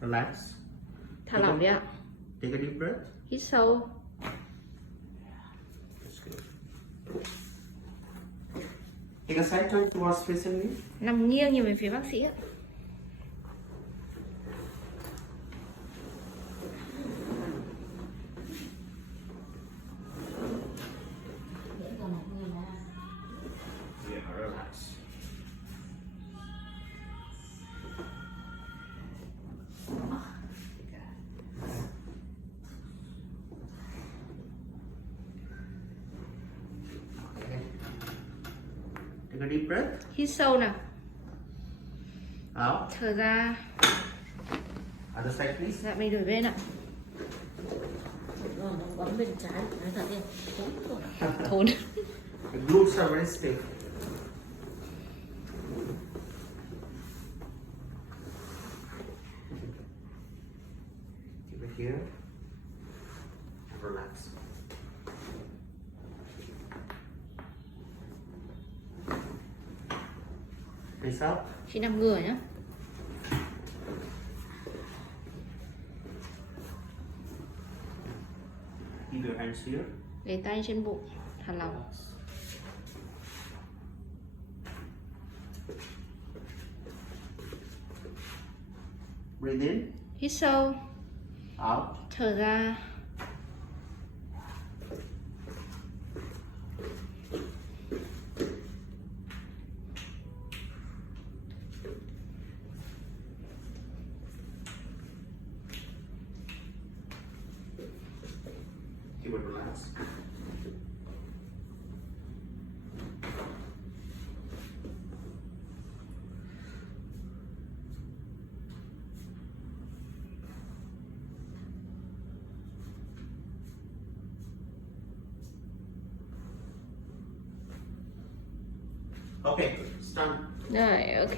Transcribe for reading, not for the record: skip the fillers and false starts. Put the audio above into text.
Relax. Thả lỏng đi ạ. Take a deep breath. Hít sâu. That's good. Take a side turn towards facing me. Nằm nghiêng nhìn về phía bác sĩ ạ. Yeah, relax. Okay. Take a deep breath. Hít sâu nào. Out. Thở ra. Other side, please. Dạ mình đổi bên ạ. Rồi, nó bấm bên trái, nói thật đi. Thốn. The glutes are very stiff. Keep it here. And relax. Face up. Chị nằm ngửa nhá. Keep your hands here. Để tay trên bụng. Thả lỏng. Relax. Breathe in. Hít sâu. Out. Thở ra. Keep it relaxed. Okay, it's done. Rồi, ok.